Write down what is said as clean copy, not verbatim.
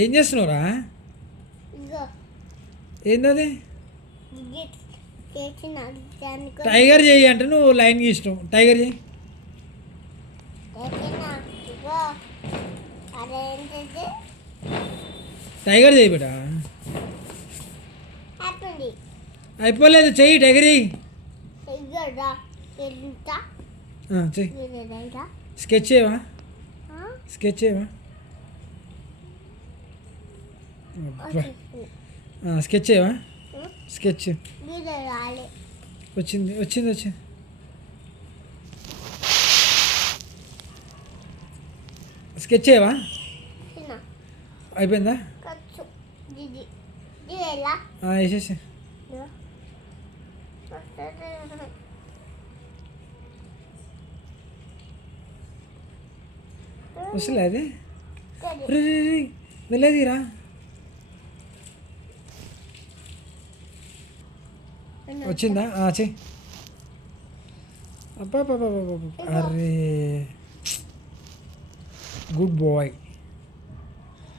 ఏం చేస్తున్నావురా? ఇగో ఏందది? గిట్ చేసిన దానికి టైగర్ చెయ్యి అంటే నువ్వు లైన్ గీసినావు. టైగర్ చెయ్యి. చేసిన ఇగో అదేంటిది టైగర్ చెయ్యి బిడ్డ. హ్యాపీ అయిపోలేదు, చెయ్యి టైగర్ చెయ్యి. ఇగోరా ఎంత చెయ్యి. ఇదేదా స్కెచ్ చేయవా? స్కెచ్ చేయవా? స్కెచ్ చేయవా? స్కెచ్ ఇది రాలే వచ్చింది వచ్చింది వచ్చింది. స్కెచ్ చేయవా? చిన్న అయిపోయిందా? ఖర్చు ఇది ఇది ఎలా వేసేసి. వస్తలే అది. వెళ్ళేదిరా. వచ్చిందా? చెయ్యి. అబ్బా అరే గుడ్ బాయ్.